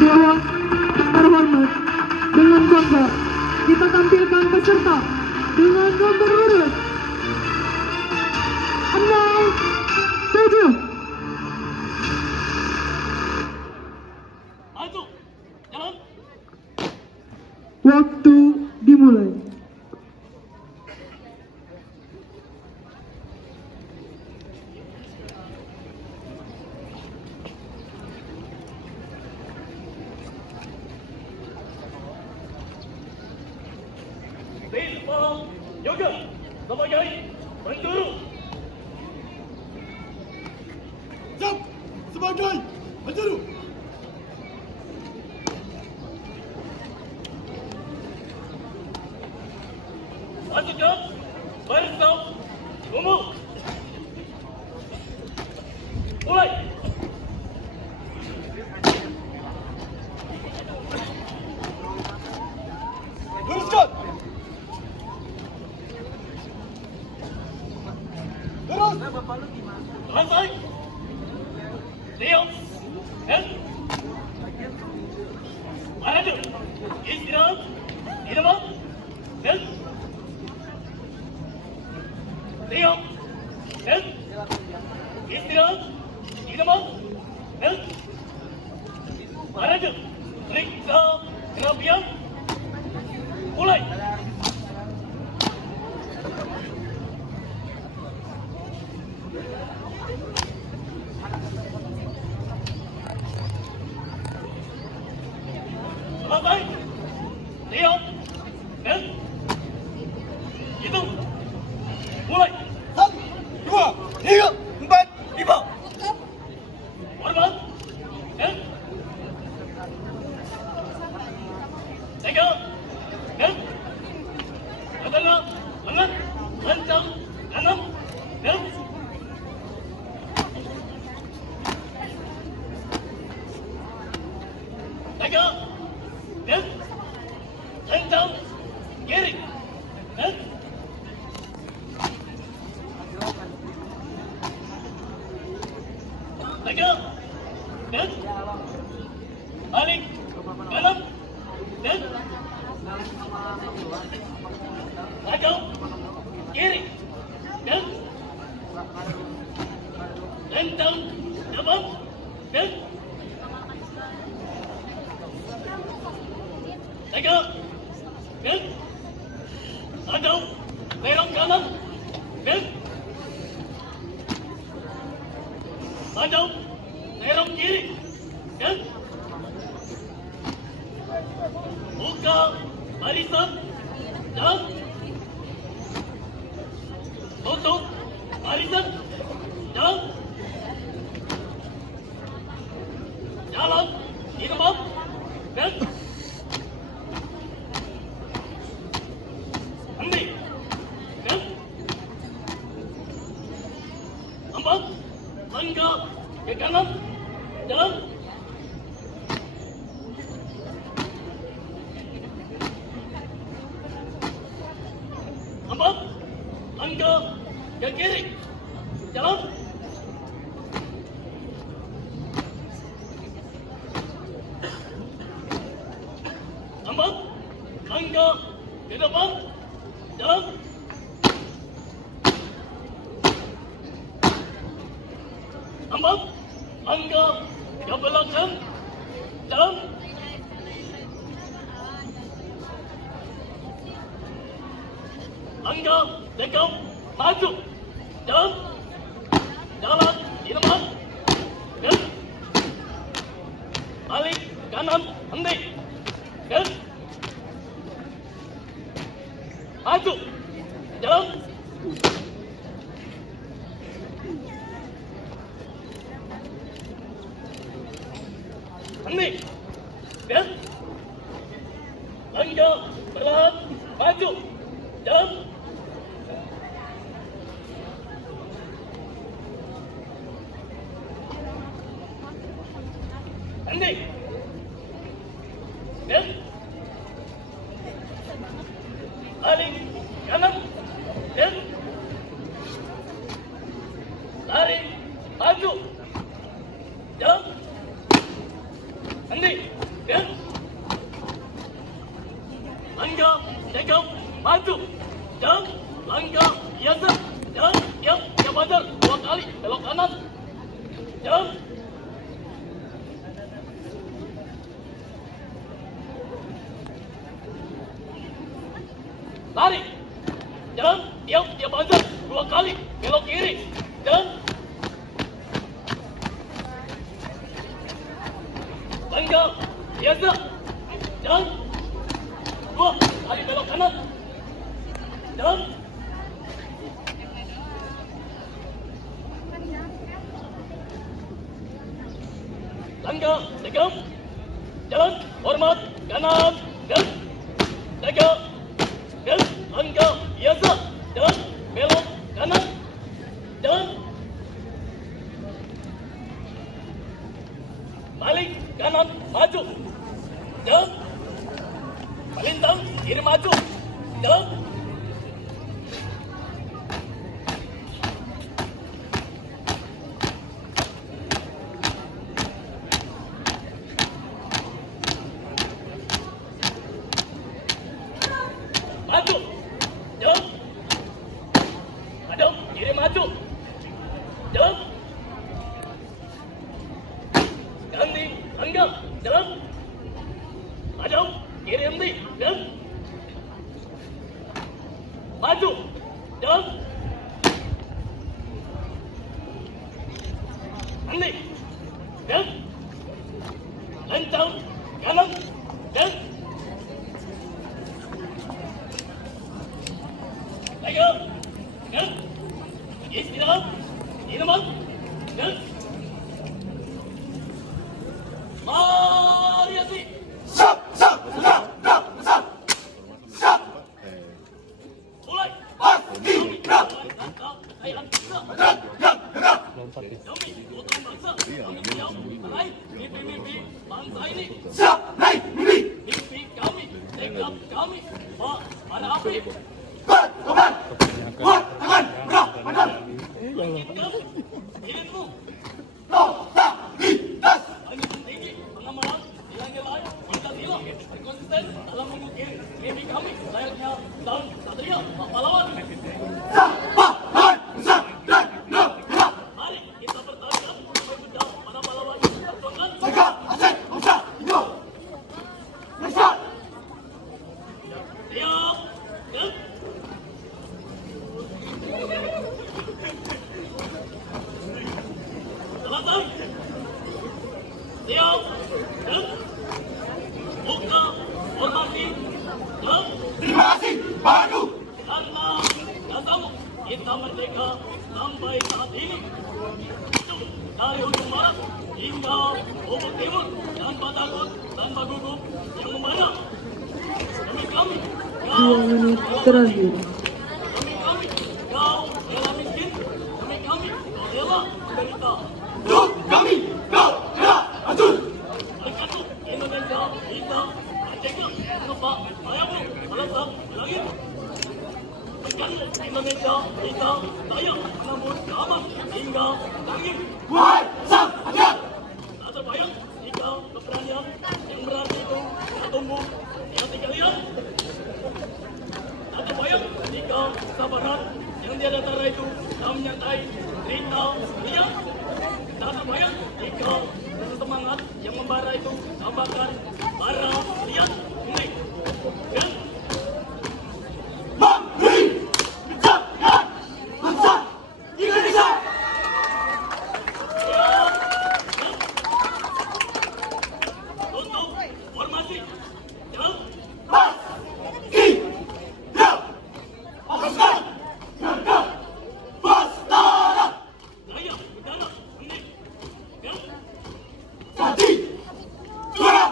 Dewan terhormat, dengan bangga kita tampilkan peserta dengan nomor urut 07. Maju, jalan. Waktu dimulai. Baseball yoga sebagai penjuru. Siap sebagai penjuru. Lanjutkan bersam umum. Mulai. Luruskan. Lurus. Selesai. Diam. Maju. Istirahat. Di depan. Diam. Istirahat. Di depan. Maju. Periksa kerapian. Mulai. Selesai. Diam. Hitung. Mulai. 1, 2, 3, 4, 5. Hormat. Tiga. Tengah. Lengan. Kencang. Kanan. Tiga. Kencang. Kiri. Tiga. Balik. Kanan. Maju. Kiri. Kencang. Depan. Tiga. Maju. Lorong kanan. Maju. Lorong kiri. Buka barisan. Jalan. Tutup barisan. Jalan. Jalan di depan. Henti. 4 langkah ke kanan. Jalan. 4 langkah ke kiri. Jalan. 4 langkah ke depan. Jalan. 4 langkah ke belakang. Jalan. 4 langkah dekat. Maju. Jalan. Jalan di depan. Balik kanan. Henti. Maju. Jalan. Henti. Langkah perlahan. Maju. Jalan. Henti. Balik kanan. Lari. Maju. Jalan. Henti. dan langkah tegap maju dan langkah biasa dan yang badar 2 kali belok kanan dan lari dan dia badar 2 kali belok kiri dan langkah biasa dan 2 kali belok kanan dan langkah tegap jalan hormat kanan dan tegap dan langkah biasa dan belok kanan dan balik kanan maju dan melintang kiri maju dan maju dan hadap kiri maju dan ganti langkah jalan hadap kiri henti dan maju jalan henti dan lencang kanan dan tegak dan istirahat minuman dan variasi mulai Paskibra. demi keutuhan bangsa tanggung jawab meraih mimpi-mimpi bangsa ini Siap naik mimpi. mimpi kami tekad kami para api Bertobat. Kuat tangan berhasil. yakinkan dirimu Totalitas. hanya tinggi pengamalan nilai-nilai Pancasila konsisten dalam mengukir mimpi kami layaknya dan satria pahlawan. Sabaran besar dan negara. Mari kita pertahankan sampai benda para pahlawan yang perjuangkan Segala aset bangsa hidup. Indonesia. siap dan selesai siap dan buka formasi dan Terima kasih padu. karena kamu kita merdeka sampai saat ini dari ujung barat hingga ufuk timur tanpa takut tanpa gugup yang membara demi kami 2 menit terakhir. demi kami kau rela miskin demi kami kau rela menderita Untuk kami kau telah hancur. berkatu Indonesia bisa merdeka tanpa sayapmu melesat ke langit berkatu Indonesia bisa layak menembus zaman hingga langit. Wahai sang rakyat. Tak terbayang jika keberanian yang berarti itu tumbuh di hati kalian. Tak terbayang jika kesabaran yang tiada tara itu tak menyertai cerita kalian. Tak terbayang jika rasa semangat yang membara itu tambahkan bara kalian. Ini dan Memberi pencapaian bangsa Indonesia. untuk formasi jalan Paskibra. Pasukan Garda Bastara. daya udara ini dan Jadi juara.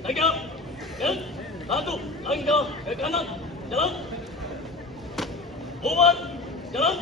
Tegak dan satu langkah ke kanan jalan buat jalan